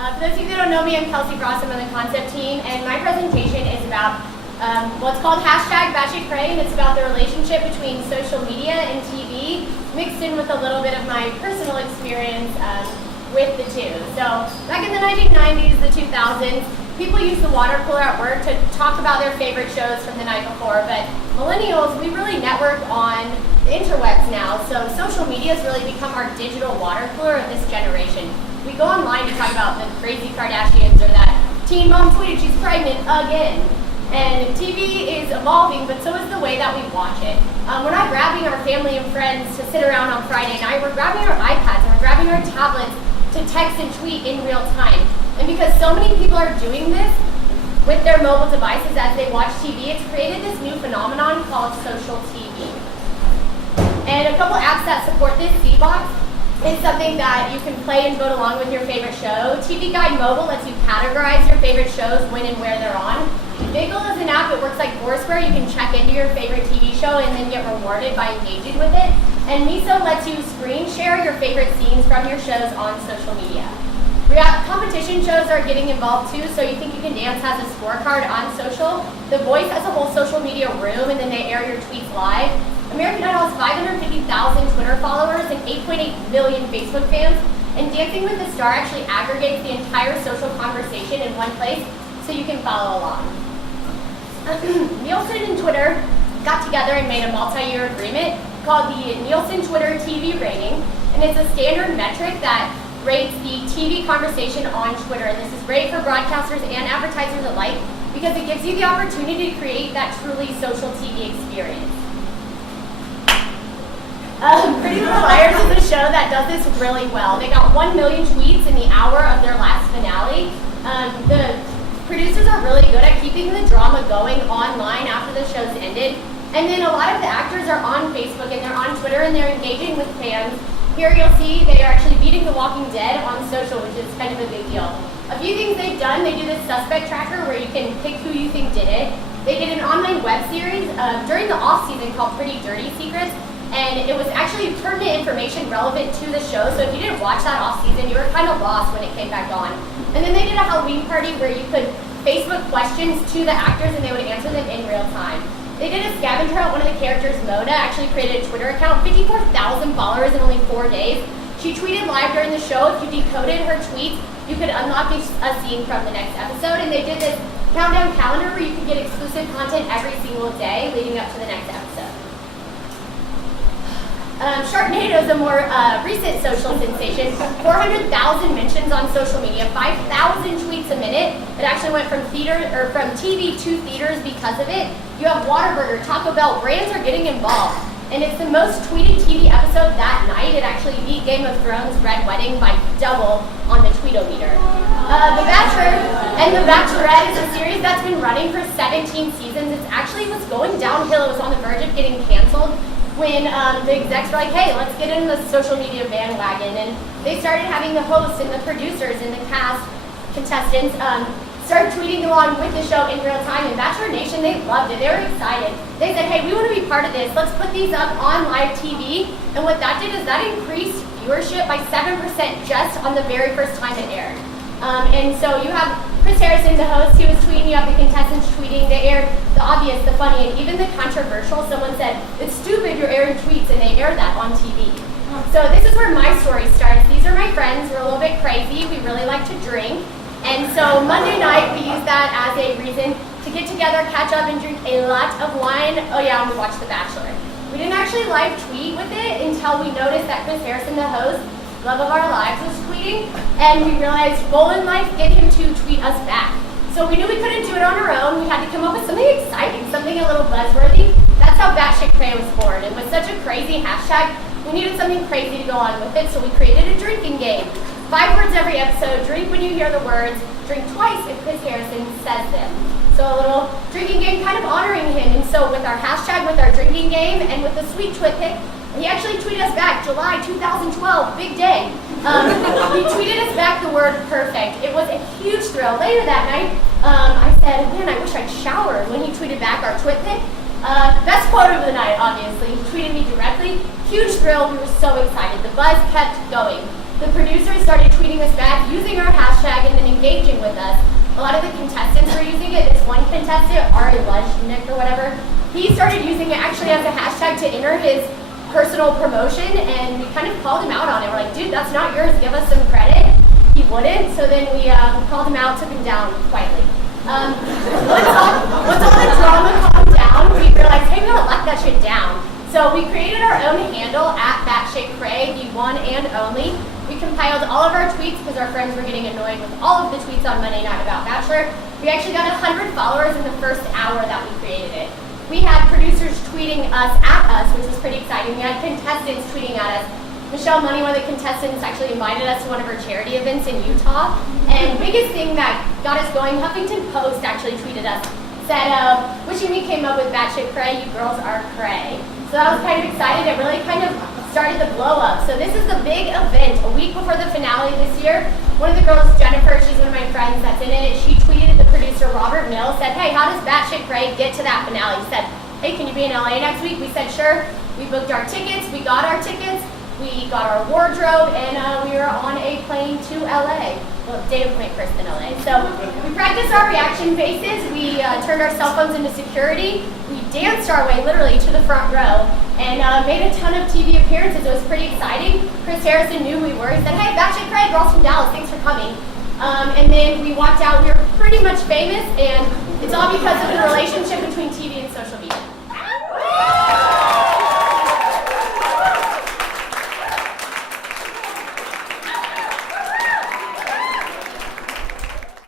For those of you that don't know me, I'm Kelcy, Vross. I'm on the concept team, and my presentation is about what's called #BatshitCray, and it's about the relationship between social media and TV, mixed in with a little bit of my personal experience with the two. So back in the 1990s, the 2000s, people used the water cooler at work to talk about their favorite shows from the night before, but millennials, we really network on the interwebs now, so social media has really become our digital water cooler of this generation. We go online to talk about the crazy Kardashians or that teen mom tweeted she's pregnant again. And TV is evolving, but so is the way that we watch it. We're not grabbing our family and friends to sit around on Friday night, we're grabbing our iPads and we're grabbing our tablets to text and tweet in real time. And because so many people are doing this with their mobile devices as they watch TV, it's created this new phenomenon called social TV. And a couple apps that support this, Z-Box, is something that you can play and vote along with your favorite show. TV Guide Mobile lets you categorize your favorite shows, when and where they're on. Biggle is an app that works like Foursquare. You can check into your favorite TV show and then get rewarded by engaging with it. And Miso lets you screen share your favorite scenes from your shows on social media. Competition shows are getting involved too, so You Think You Can Dance has a scorecard on social. The Voice has a whole social media room, and then they air your tweets live. American Idol has 550,000 Twitter followers and 8.8 million Facebook fans. And Dancing with the Star actually aggregates the entire social conversation in one place so you can follow along. Nielsen and Twitter got together and made a multi-year agreement called the Nielsen Twitter TV rating, and it's a standard metric that rates the TV conversation on Twitter. And this is great for broadcasters and advertisers alike because it gives you the opportunity to create that truly social TV experience. Pretty Little Liars is a show that does this really well. They got 1 million tweets in the hour of their last finale. The producers are really good at keeping the drama going online after the show's ended. And then a lot of the actors are on Facebook and they're on Twitter and they're engaging with fans. Here you'll see they are actually beating The Walking Dead on social, which is kind of a big deal. A few things they've done, they do this suspect tracker where you can pick who you think did it. They did an online web series during the off-season called Pretty Dirty Secrets, and it was actually pertinent information relevant to the show, so if you didn't watch that off-season, you were kind of lost when it came back on. And then they did a Halloween party where you could Facebook questions to the actors and they would answer them in real time. They did a scavenger hunt. One of the characters, Mona, actually created a Twitter account, 54,000 followers in only 4 days. She tweeted live during the show. If you decoded her tweets, you could unlock a scene from the next episode. And they did this countdown calendar where you could get exclusive content every single day leading up to the next episode. Sharknado is a more recent social sensation. 400,000 mentions on social media, 5,000 tweets a minute. It actually went from TV to theaters because of it. You have Whataburger, Taco Bell, brands are getting involved. And it's the most tweeted TV episode that night. It actually beat Game of Thrones' Red Wedding by double on the tweetometer. The Bachelor and The Bachelorette is a series that's been running for 17 seasons. It actually was going downhill. It was on the verge of getting canceled when the execs were like, hey, let's get in the social media bandwagon. And they started having the hosts and the producers and the cast, contestants, start tweeting along with the show in real time. And Bachelor Nation, they loved it. They were excited. They said, hey, we want to be part of this. Let's put these up on live TV. And what that did is that increased viewership by 7% just on the very first time it aired. And so you have Chris Harrison, the host, he was tweeting, you have the contestants tweeting, they aired the obvious, the funny, and even the controversial. Someone said, it's stupid you're airing tweets, and they aired that on TV. So this is where my story starts. These are my friends, we're a little bit crazy, we really like to drink. And so Monday night, we used that as a reason to get together, catch up, and drink a lot of wine. Oh yeah, and we watched The Bachelor. We didn't actually live tweet with it until we noticed that Chris Harrison, the host, love of our lives, was tweeting, and we realized, goal in life, get him to tweet us back. So we knew we couldn't do it on our own. We had to come up with something exciting, something a little buzzworthy. That's how BatshitCray was born. It was such a crazy hashtag. We needed something crazy to go on with it, so we created a drinking game. 5 words every episode. Drink when you hear the words. Drink twice if Chris Harrison says them. So a little drinking game kind of honoring him. And so with our hashtag, with our drinking game, and with the sweet twit pic, he actually tweeted us back, July 2012, big day. He tweeted us back the word perfect. It was a huge thrill. Later that night, I said, man, I wish I'd showered when he tweeted back our twit pic. Best quote of the night, obviously. He tweeted me directly. Huge thrill. We were so excited. The buzz kept going. The producers started tweeting us back using our hashtag, and engaging with us. A lot of the contestants were using it. This one contestant, Ari Leshnik or whatever, he started using it actually as a hashtag to enter his personal promotion, and we kind of called him out on it. We're like, dude, that's not yours, give us some credit. He wouldn't, so then we called him out, took him down quietly. Once all the drama calmed down, we realized, hey, we gotta lock that shit down. So we created our own handle at @BatshitCray, the one and only. We compiled all of our tweets because our friends were getting annoyed with all of the tweets on Monday night about Bachelor. We actually got 100 followers in the first hour that we created it. We had producers tweeting us at us, which was pretty exciting. We had contestants tweeting at us. Michelle Money, one of the contestants, actually invited us to one of her charity events in Utah. And biggest thing that got us going, Huffington Post actually tweeted us, said, wishing we came up with Batshit Cray, you girls are cray. So that was kind of exciting. It really kind of started the blow up. So this is the big event, a week before the finale this year. One of the girls, Jennifer, she's one of my friends that's in it, she tweeted the producer, Robert Mill, said, hey, how does Batshit Cray get to that finale? He said, hey, can you be in LA next week? We said, sure. We booked our tickets, we got our tickets, we got our wardrobe, and we were on a plane to LA. Well, Data Point first in LA. So we practiced our reaction faces, we turned our cell phones into security, we danced our way literally to the front row, and made a ton of TV appearances. It was pretty exciting. Chris Harrison knew we were. He said, hey, Batshit Cray, girls from Dallas, thanks for coming. And then we walked out, we were pretty much famous, and it's all because of the relationship between TV and social media.